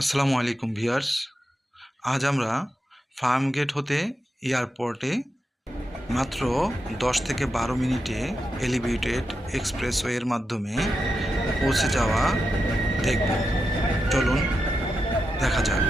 আসসালামু আলাইকুম ভিউয়ার্স। আজ আমরা ফার্ম গেট হতে এয়ারপোর্টে মাত্র 10 থেকে 12 মিনিটে এলিভেটেড এক্সপ্রেসওয়ের মাধ্যমে পৌঁছে যাওয়া দেখব। চলুন দেখা যাক।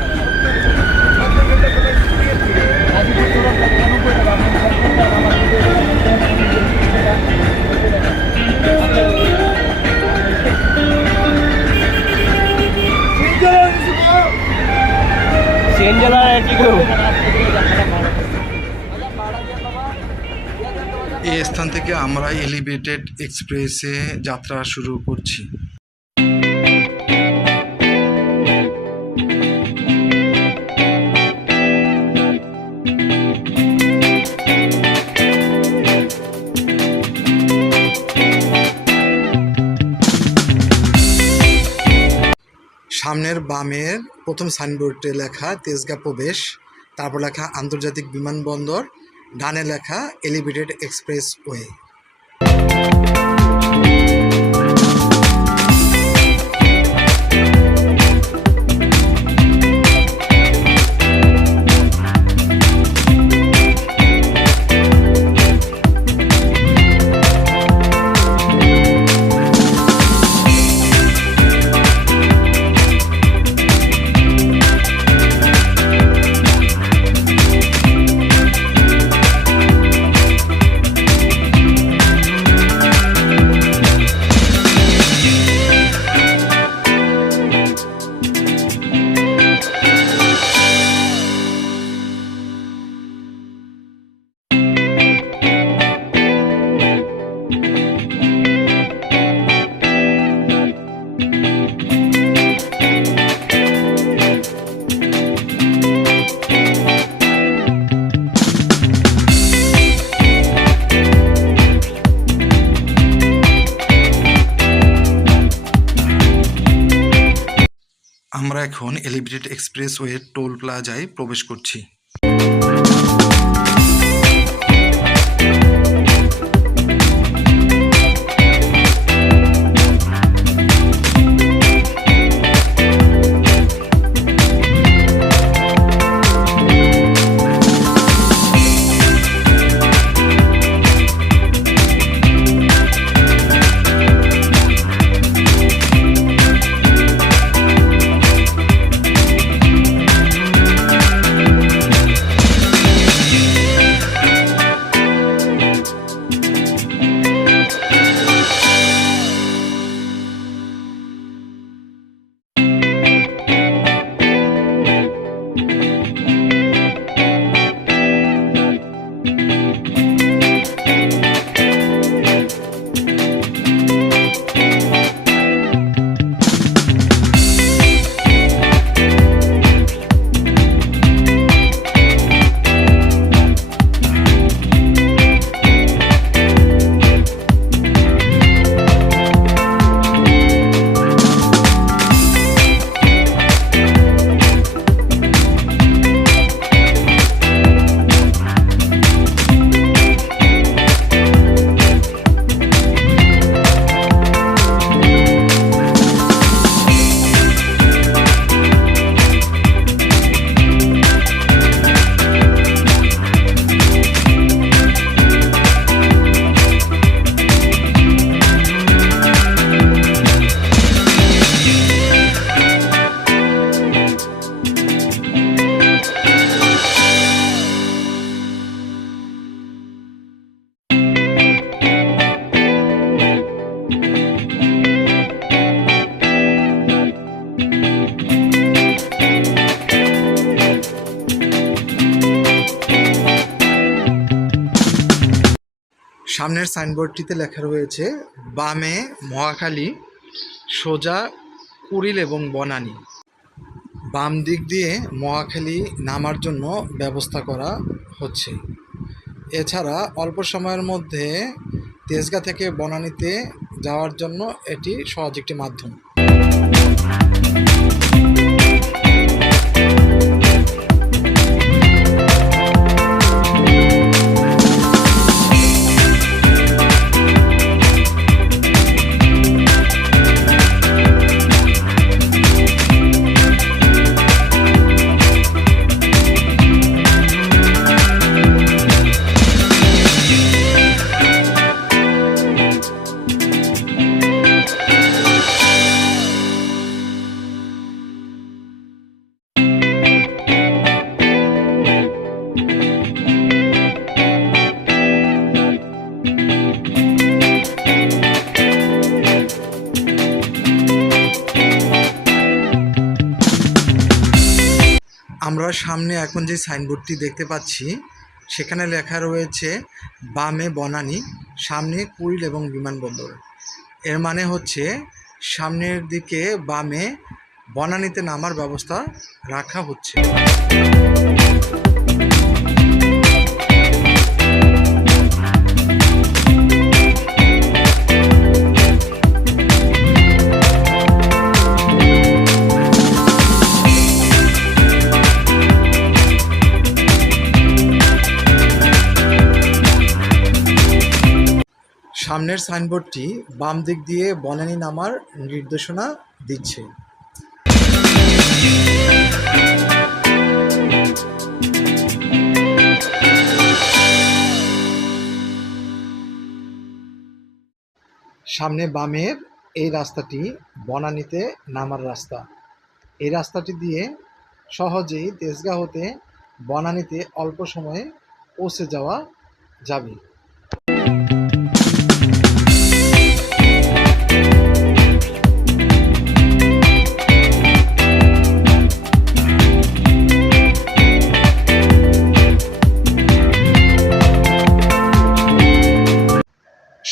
এই স্থান থেকে আমরা এলিভেটেড এক্সপ্রেসে যাত্রা শুরু করছি। সামনের বামের প্রথম সাইনবোর্ডে লেখা তেজগাঁ প্রবেশ, তারপর লেখা আন্তর্জাতিক বিমানবন্দর, ডানে লেখা এলিভেটেড এক্সপ্রেসওয়ে। আমরা এখন এলিভেটেড এক্সপ্রেসওয়ে টোল প্লাজায় প্রবেশ করছি। সামনের সাইনবোর্ডটিতে লেখা রয়েছে বামে মহাখালী, সোজা কুড়িল এবং বনানী। বাম দিক দিয়ে মহাখালী নামার জন্য ব্যবস্থা করা হচ্ছে। এছাড়া অল্প সময়ের মধ্যে তেজগাঁ থেকে বনানীতে যাওয়ার জন্য এটি সহজ একটি মাধ্যম। আমরা সামনে এখন যে সাইনবোর্ডটি দেখতে পাচ্ছি সেখানে লেখা রয়েছে বামে বনানী, সামনে কুড়িল এবং বিমানবন্দর। এর মানে হচ্ছে সামনের দিকে বামে বনানীতে নামার ব্যবস্থা রাখা হচ্ছে। সামনের সাইনবোর্ডটি বাম দিক দিয়ে বনানী নামার নির্দেশনা দিচ্ছে। সামনে বামের এই রাস্তাটি বনানীতে নামার রাস্তা। এই রাস্তাটি দিয়ে সহজেই তেজগাঁ হতে বনানীতে অল্প সময়ে পৌঁছে যাওয়া যাবে।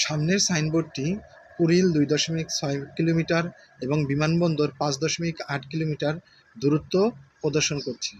সামনের সাইনবোর্ডটি কুড়িল 2.6 কিলোমিটার এবং বিমানবন্দর 5.8 কিলোমিটার দূরত্ব প্রদর্শন করছে।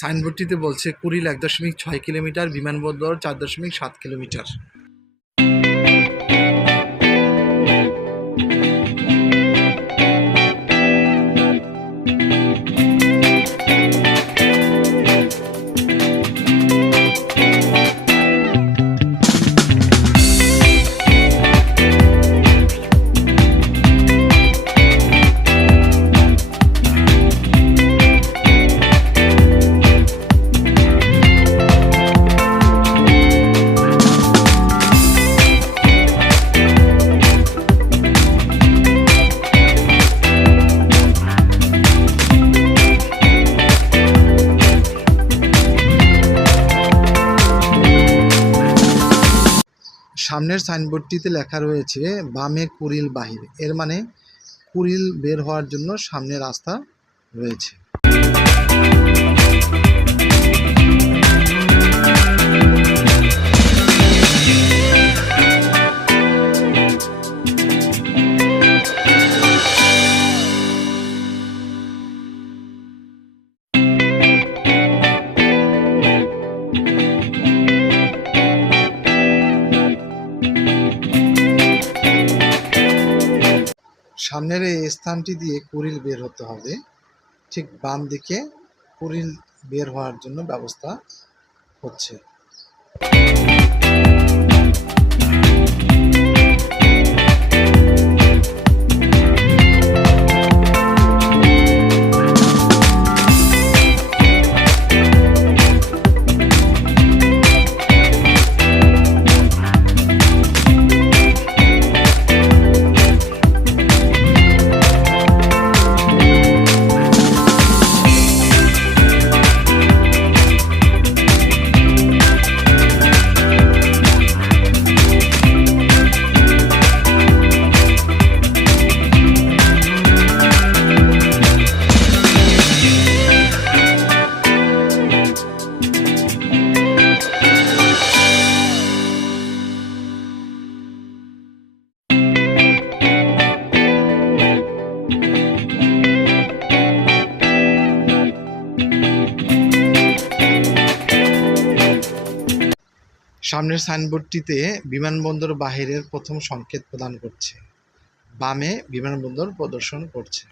সাইনবোর্ডটিতে বলছে কুড়িল 1.6 কিলোমিটার, বিমানবন্দর 4.7 কিলোমিটার। সামনের সাইনবোর্ডটিতে লেখা রয়েছে বামে কুড়িল বাহির। এর মানে কুড়িল বের হওয়ার জন্য সামনে রাস্তা রয়েছে। সামনের এই স্থানটি দিয়ে কুড়িল বের হতে হবে। ঠিক বাম দিকে কুড়িল বের হওয়ার জন্য ব্যবস্থা হচ্ছে। সামনের সাইনবোর্ডটিতে বিমানবন্দর বাহিরের প্রথম সংকেত প্রদান করছে। বামে বিমানবন্দর প্রদর্শন করছে।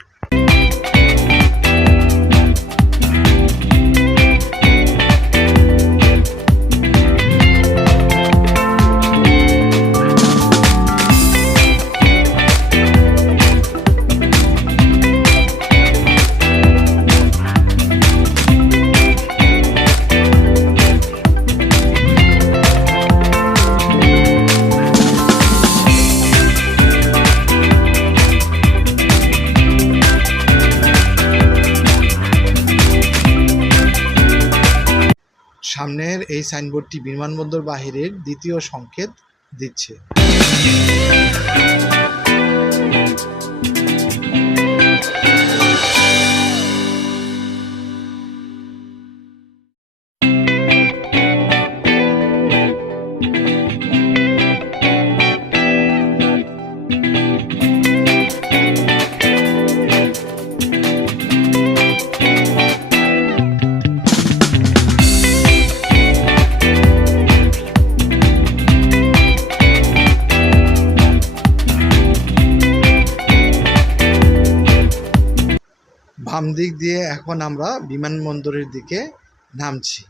সামনের এই সাইনবোর্ডটি বিমানবন্দর বাহিরের দ্বিতীয় সংকেত দিচ্ছে। বাম দিক দিয়ে এখন আমরা বিমানবন্দরের দিকে নামছি।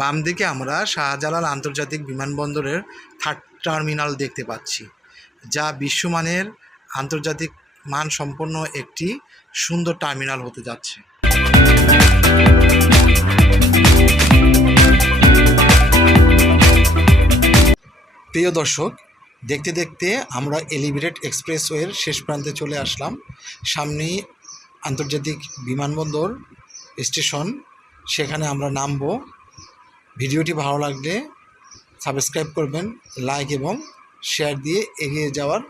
বাম দিকে আমরা শাহজালাল আন্তর্জাতিক বিমানবন্দরের 3rd টার্মিনাল দেখতে পাচ্ছি, যা বিশ্বমানের আন্তর্জাতিক মানসম্পন্ন একটি সুন্দর টার্মিনাল হতে যাচ্ছে। প্রিয় দর্শক, দেখতে দেখতে আমরা এলিভেটেড এক্সপ্রেসওয়ের শেষ প্রান্তে চলে আসলাম। সামনেই আন্তর্জাতিক বিমানবন্দর স্টেশন, সেখানে আমরা নামবো। ভিডিওটি ভালো লাগলে সাবস্ক্রাইব করবেন, লাইক এবং শেয়ার দিয়ে এগিয়ে যাওয়ার